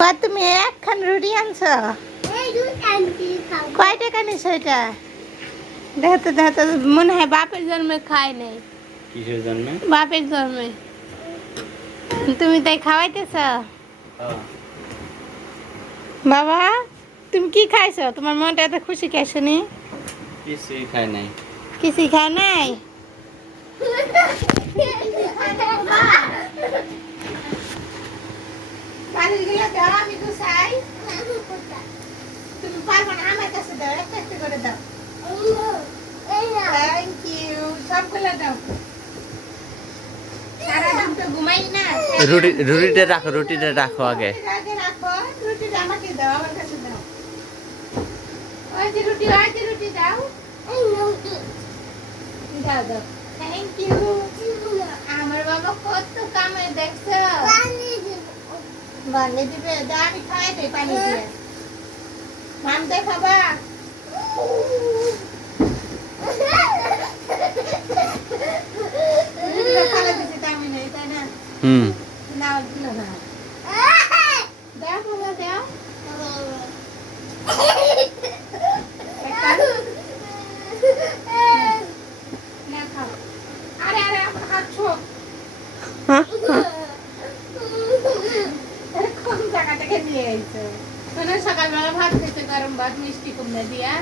তুমি একখান রুটি আনছো? কয় টাকা নিছো এটা? দেখো তো মনে হয় বাপের জন্মে খায় নাই। কিসের জন্মে? বাপের জন্মে। তুমি তাই খাওয়াইতেছ? বাবা তুমি কি খাইছো? তোমার মনটা এত খুশি খাইছো নি? কিছুই খায় নাই। কিছুই খায় নাই? আমি তো চাই তুমি পারবো না, আমার কাছে দাও, একটা একটা করে দাও। থ্যাংক ইউ, সবগুলো দাও। সারাদিন তো ঘুমাই না। রুটিটা রাখো আগে। রাখো, রুটিটা আমাকে দাও, আমার কাছে দাও। ওই যে রুটি দাও। দাও দাও। Thank you. আমার বাবা কত কামে দেখছো। পানি দিবে, দাও আমি খাই দেই পানি দিয়ে। মাম দেখাবা। খালা দিতে আমি নেই তাই না? না দিল না। দাও বাবা দাও। না খাও। আরে আমার হাত ছোক। কোন জায়গা থেকে নিয়ে আইছো? মানে সকালবেলা ভাত খেতে গরম ভাত মিষ্টি কুমড়া দিয়া।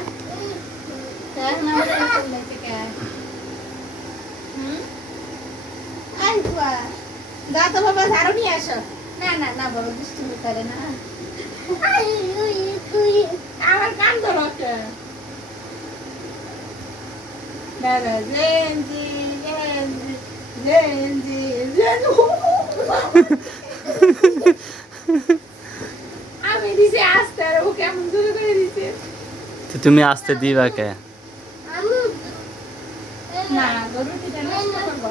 দাও তো বাবা ঝাড়ু নিয়ে আসো। না না না বাবা দুষ্টুমি করে না। আমার কান ধরো একটা। দাদা জেনজি জেনজি জেনজি জেনু। আমি দিছে আস্তে আর ও কেমন জোরে করে দিছে। তো তুমি আসতে দিবা কে? না রুটিটা নষ্ট করবো।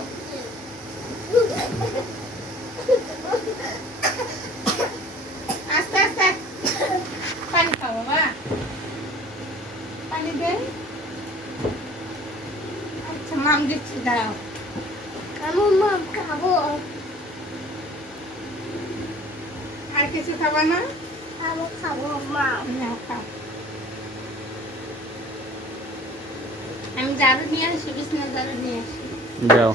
আস্তে আস্তে পানি খাও বাবা, পানি দে। আচ্ছা মাম দিচ্ছি দাও। মাম খাবো। আর কিছু খাবা না? খাবো মা। না খাও। আমি ঝাড়ু নিয়ে আসি, বিছানা ঝাড়ু নিয়ে আসি। যাও।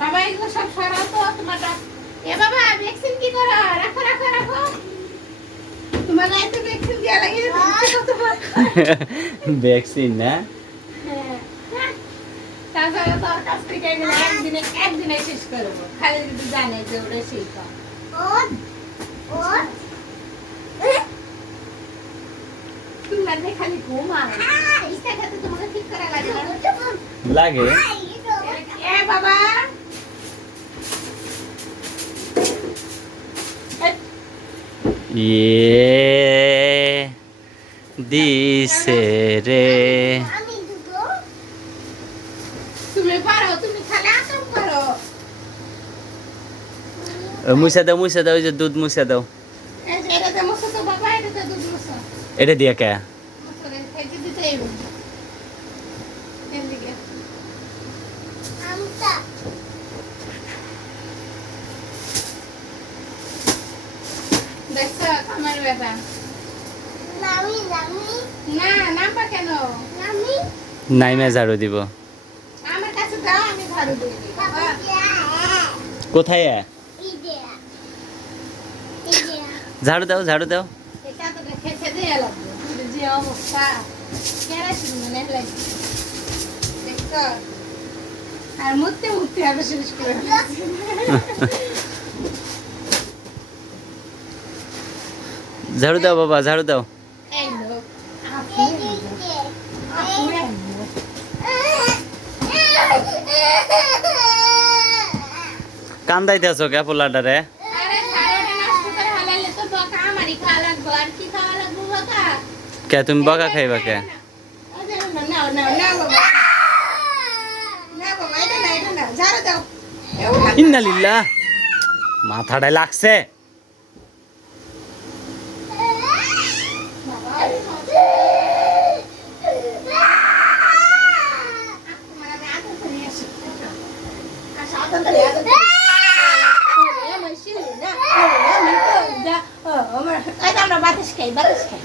বাবা এগুলো সব সরাও তো তোমার। এ বাবা ভ্যাকসিন কি করো? রাখো রাখো রাখো। তোমার রাইতে ভ্যাকসিন দেয়া লাগে তোমার। ভ্যাকসিন না? হ্যাঁ। তাছাড়া তোর কাছ থেকে এগুলো একদিনে শেষ করবো। খালি যদি জানে যে ওটা সেই কম। তোমার খালি ঘুমাও। ইচ্ছা খেতে তোমাকে ঠিক করা লাগে না? লাগে। এ বাবা দিছে রে। তুমি পারো, তুমি খালি আকাম পারো। মুছে দাও ওই যে দুধ মুছে দাও। এটাতে মশো তো বাবা, এটাতে দুধ মশো। এটা দিয়া কে? মশোরে খাইতে দিতে এরকম। এদিকে আমটা দেখছো আমার বেটা। না নামবা কেন? নাইমে ঝাড়ু দিব। আমার কাছে দাও, আমি ঝাড়ু দিয়ে দিই। কোথায়? ঝাড়ু দাও। এটা তো খেতে দিয়ে লাগবে। যে অবস্থা কেরাসিন মনে লাগে দেখছো। আর মুততে আরো শেষ করে ফেলেছি। ঝাড়ু দাও বাবা, ঝাড়ু দাও। এই লোক আপুরে কান্দাইতেছো কে পোলাটারে? আরে ঝাড়ুটা নষ্ট করে হালালে তো বকা আমারই খাওয়া লাগবে। আর কি খাওয়া লাগবে বকা? কে তুমি বকা খাইবা কে? না বাবা, এটা না ঝাড়ু দাও। ইন্নালিল্লাহ, মাথাটায় লাগছে। বাবা আমরা বাতাস খাই বাতাস খাই